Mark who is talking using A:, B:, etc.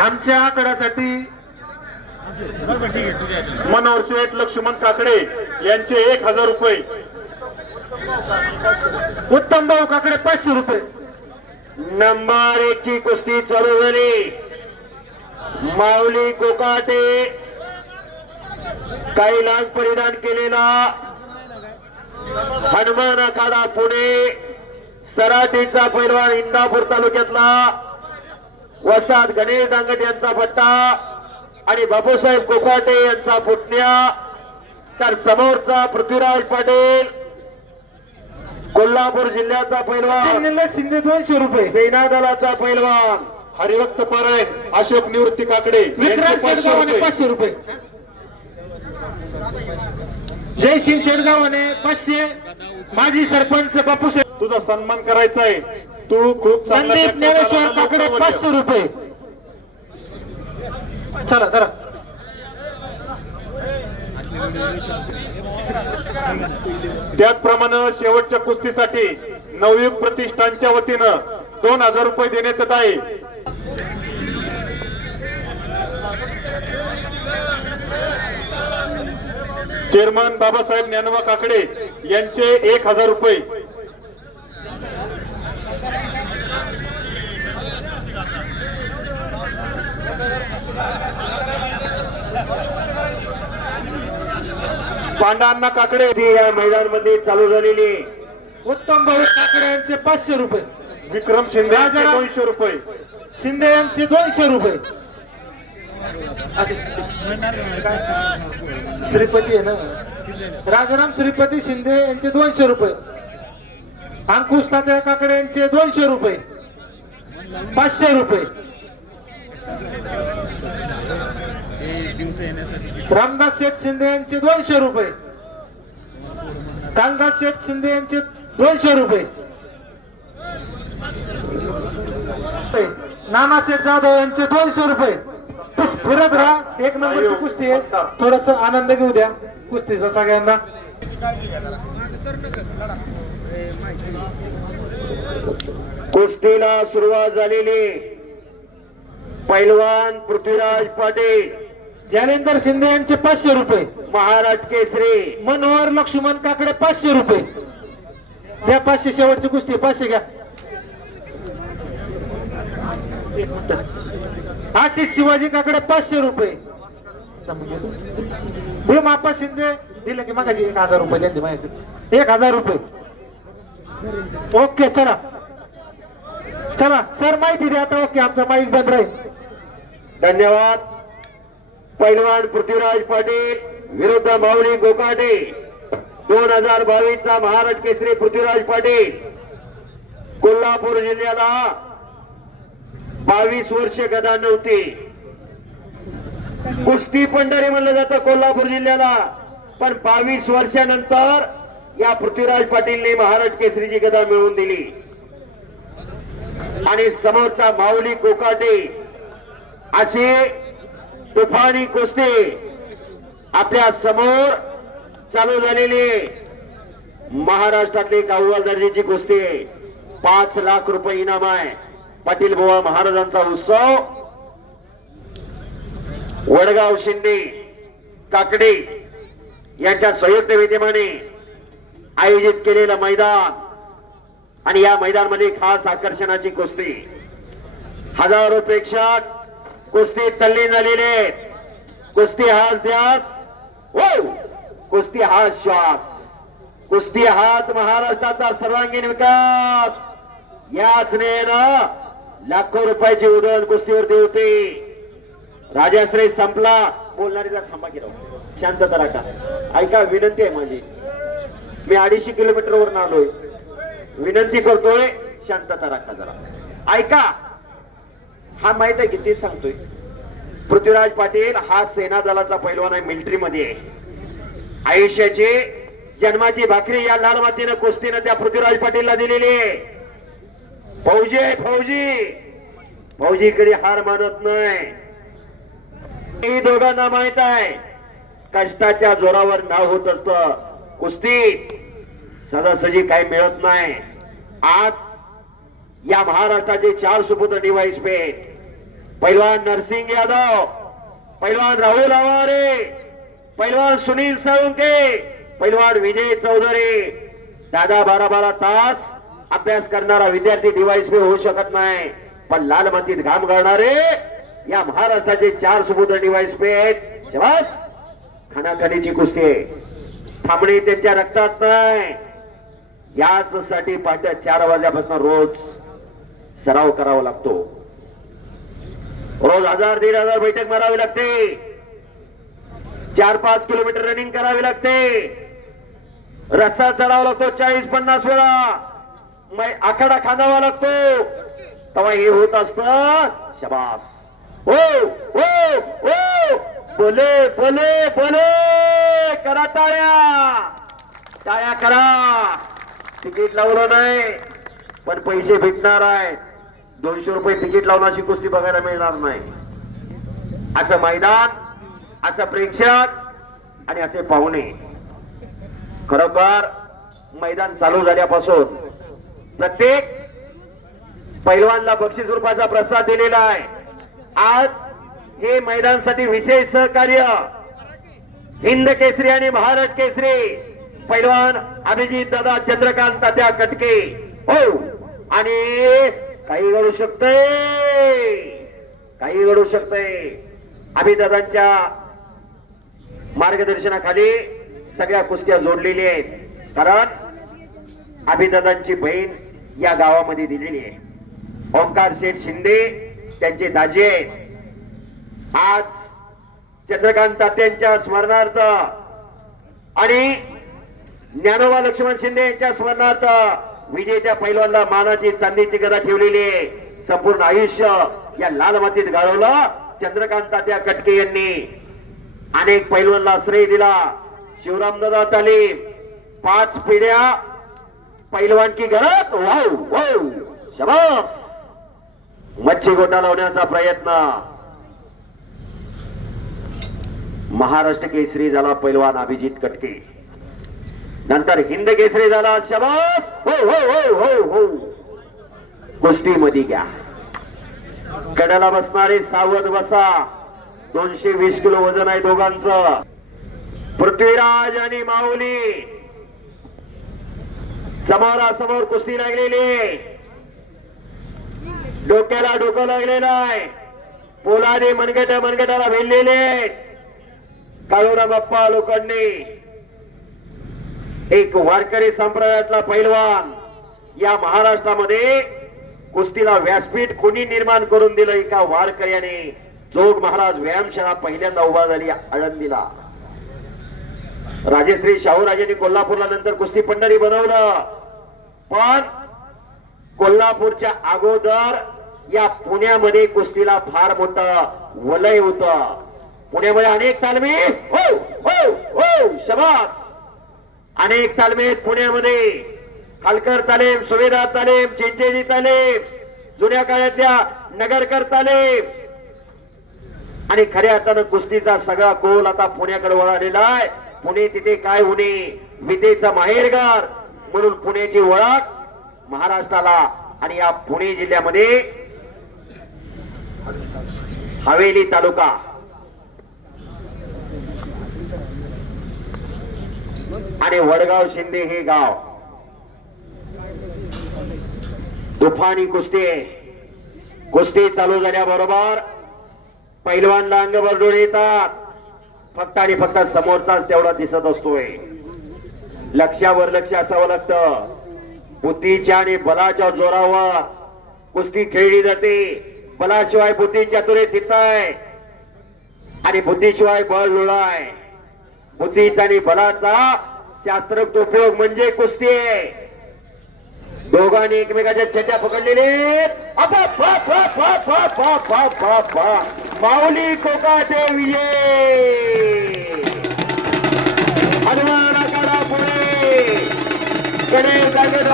A: आमच्या
B: ह्याच्यात.
C: मनोहर शेठ लक्ष्मण काकडे यांचे एक हजार रुपये.
A: उत्तम भाऊ काकडे पाचशे रुपये.
D: नंबर एक ची कुस्ती चालू झाली. माऊली कोकाटे काही लाल परिधान केलेला हनुमान आखाडा पुणे. सराटीचा पैलवान इंदापूर तालुक्यातला वस्ताद गणेश दांगट यांचा भट्टा आणि बापूसाहेब कोकाटे यांचा पुतण्या तर समोरचा पृथ्वीराज पाटील कोल्हापूर जिल्ह्याचा पैलवान.
A: शिंदे दोनशे रुपये.
D: सेना दलाचा पैलवान.
C: हरिभक्त पारायण अशोक निवृत्ती काकडे पाचशे रुपये.
A: पाचशे रुपये. जयसिंग शेडगावाने पाचशे. माजी सरपंच बापू शेठ
C: तुझा सन्मान करायचा आहे. तू खूप चांगला
A: संदीप ज्ञानेश्वर काकडे पाचशे रुपये. चला चला
C: त्याचप्रमाणे शेवटच्या कुस्तीसाठी नवयुग प्रतिष्ठानच्या वतीनं दोन हजार रुपये देण्यात येत आहे. चेअरमन बाबासाहेब ज्ञानोबा काकडे यांचे एक हजार रुपये. पांडा काकडे
D: ती या मैदानमध्ये चालू झालेली.
A: उत्तम भाऊ काकडे यांचे पाचशे रुपये.
C: विक्रम शिंदे यांचे दोनशे रुपये.
A: शिंदे यांचे दोनशे रुपये. श्रीपती आहे ना? राजाराम श्रीपती शिंदे यांचे दोनशे रुपये. अंकुश तात्या काकडे यांचे दोनशे रुपये. पाचशे रुपये. रामदास शेठ शिंदे यांचे दोनशे रुपये. कालदास शेठ शिंदे यांचे दोनशे रुपये. नाना शेठ जाधव यांचे दोनशे रुपये. फिरत राहा. एक नंबरची कुस्ती आहे. थोडस आनंद घेऊ द्या. कुस्तीचा सगळ्यांना.
D: कुस्तीला सुरुवात झालेली. पैलवान पृथ्वीराज पाटील.
A: जालेंदर शिंदे यांचे पाचशे रुपये.
D: महाराष्ट्र केसरी.
A: मनोहर लक्ष्मण काकडे पाचशे रुपये. द्या पाचशे शेवटची कुस्ती पाचशे घ्या. आशिष शिवाजी काकडे पाचशे रुपये. भीम आपा शिंदे दिले की मागाशी एक हजार रुपये माहिती एक हजार रुपये. ओके चला. चला सर माहिती द्या आता. ओके आमचा माईक बंद राहील.
D: धन्यवाद. पैलवान पृथ्वीराज पाटील विरुद्ध माऊली गोकाटे. दोन हजार बावीस चा महाराष्ट्र केसरी पृथ्वीराज पाटील. कोल्हापूर जिल्ह्याला बावीस वर्ष गदा नव्हती. कुस्ती पंढरी म्हणलं जातं कोल्हापूर जिल्ह्याला. पण बावीस वर्षानंतर या पृथ्वीराज पाटीलने महाराष्ट्र केसरीची गदा मिळवून दिली. आणि समोरचा माऊली कोकाटे असे तुफानी कुस्ती आपल्यासमोर चालू झालेली महाराष्ट्रातली एक अव्वल दर्जाची कुस्ती. आहे. पाच लाख रुपये इनाम आहे. पाटील बुवा महाराजांचा उत्सव. वडगाव शिंदे काकडे यांच्या संयुक्त विद्यमाने आयोजित केलेलं मैदान आणि या मैदानमध्ये खास आकर्षणाची कुस्ती. हजारो प्रेक्षक कुस्ती तल्लीन झालेले आहेत. कुस्ती हाच ध्यास हो कुस्ती हाच श्वास. कुस्ती हाच महाराष्ट्राचा सर्वांगीण विकास. याच नेनं लाखो रुपयाची उडण कुस्तीवरती होती. राजाश्रय संपला. बोलणारीचा थांबा की शांत शांतता राखा ऐका विनंती आहे माझी. मी अडीचशे किलोमीटरवरून आलोय. विनंती करतोय शांतता राखा जरा? ऐका हा माहीत आहे किती सांगतोय. पृथ्वीराज पाटील हा सेना दलाचा पैलवान आहे मिलिटरीमध्ये आहे. आयुष्याची जन्माची भाकरी या लाल मातीनं कुस्तीनं त्या पृथ्वीराज पाटीलला दिलेली आहे. फौजी आहे फौजी. फौजी कधी हार मानत नाही. दोघांना माहीत आहे. कष्टाच्या जोरावर नाव होत असत. कुस्ती. सदासजी काही मिळत नाही. आज या महाराष्ट्राचे चार सुपुत्र डिवाइस पे पैलवान नरसिंग यादव पैलवान राहुल आवारे पैलवान सुनील साळुंके पैलवान विजय चौधरी. दादा बारा बारा तास अभ्यास करणारा विद्यार्थी डिवाइस पे होऊ शकत नाही. पण लाल मातीत घाम करणारे या महाराष्ट्राचे चार सुपुत्र डिवाइस पे आहेत शबास कुस्ती आहे. त्यांच्या रक्तात नाही. याच साठी पहाटे चार वाजल्यापासून रोज सराव करावा लागतो. रोज हजार दीड हजार बैठक मारावी लागते. चार पाच किलोमीटर रनिंग करावी लागते. रस्ता चढावा लागतो चाळीस पन्नास वेळा. मग आखाडा खांदावा लागतो. तेव्हा हे होत असत शबास. ओ हो, ओ हो, ओ हो. बोले बोले बोले. करा टाळ्या. टाळ्या करा. तिकीट लावलं नाही पण पैसे भेटणार आहेत. दोनशे रुपये तिकीट लावून अशी कुस्ती बघायला मिळणार नाही. असं मैदान असं प्रेक्षक आणि असे पाहुणे. खरोखर मैदान चालू झाल्यापासून प्रत्येक पैलवानला बक्षीस रुपयाचा प्रस्ताव दिलेला आहे. आज हे मैदानसाठी विशेष सहकार्य हिंद केसरी आणि भारत केसरी पैलवान अभिजित दादा चंद्रकांत तात्या कटके. हो आणि काही घडू शकतंय. काही घडू शकतंय. अभिदादांच्या मार्गदर्शनाखाली सगळ्या कुस्त्या जोडलेल्या आहेत. कारण अभिदादांची बहीण या गावामध्ये दिलेली आहे. ओंकार शेठ शिंदे त्यांचे दाजे आहेत. आज चंद्रकांत तात्यांच्या स्मरणार्थ आणि ज्ञानोबा लक्ष्मण शिंदे यांच्या स्मरणार्थ विजेत्या पैलवानला मानाची चांदीची गदा ठेवलेली आहे. संपूर्ण आयुष्य या लाल मातीत गाळवलं. चंद्रकांत तात्या कटके यांनी अनेक पैलवानला आश्रय दिला. शिवरामदादा तालीम पाच पिढ्या पैलवानकी घरात वाव वाव. शबास. मच्छी गोटा लावण्याचा प्रयत्न. महाराष्ट्र केसरी झाला पैलवान अभिजित कटके. नंतर हिंद केसरी झाला शबाब हो हो हो हो हो. कुस्ती मध्ये घ्या. कड्याला बसणारे सावध बसा. दोनशे वीस किलो वजन आहे दोघांचं. पृथ्वीराज आणि माऊली. समोरासमोर कुस्ती लागलेली डोक्याला डोकं लागलेलं आहे. पोलाने मनगट्या मनगटाला भिडलेले काळोरा बाप्पा लोकांनी एक वारकरी संप्रदायातला पैलवान या महाराष्ट्रामध्ये कुस्तीला व्यासपीठ कोणी निर्माण करून दिलं एका वारकऱ्याने? जोग महाराज व्यायामशाळा पहिल्यांदा उभा झाली आळंदीला. राजश्री शाहूराजेंनी कोल्हापूरला नंतर कुस्ती पंढरी बनवलं. पण कोल्हापूरच्या अगोदर या पुण्यामध्ये कुस्तीला फार मोठं वलय होत. पुण्यामध्ये अनेक तालमी हो हो हो शबास! अनेक तालमी आहेत पुण्यामध्ये. खालकर तालीम सुविधा तालीम चिंचेजी तालीम जुन्या काळातल्या नगरकर तालीम. आणि खऱ्या अर्थानं कुस्तीचा सगळा कोल आता पुण्याकडे वळालेला आहे. पुणे तिथे काय होणे? विदेचा माहेरघर म्हणून पुण्याची ओळख महाराष्ट्राला आणि या पुणे जिल्ह्यामध्ये हवेली तालुका. आणि वडगाव शिंदे हे गाव. तुफानी कुस्ती. कुस्ती चालू झाल्याबरोबर पैलवानला अंग बरडून येतात. फक्त आणि फक्त समोरचाच तेवढा दिसत असतोय. लक्षावर लक्ष असावं लागतं. बुद्धीच्या आणि बलाच्या जोरावर कुस्ती खेळली जाते. बलाशिवाय बुद्धी चतुरे तिथंय आणि बुद्धीशिवाय बळ लोळाय. बुद्धीचा आणि बलाचा शास्त्रक उपयोग म्हणजे कुस्ती. आहे दोघांनी एकमेकाच्या छट्या पकडलेले. माऊली कोकाचे विजय. हनुमान आकारा पुढे कडे जागे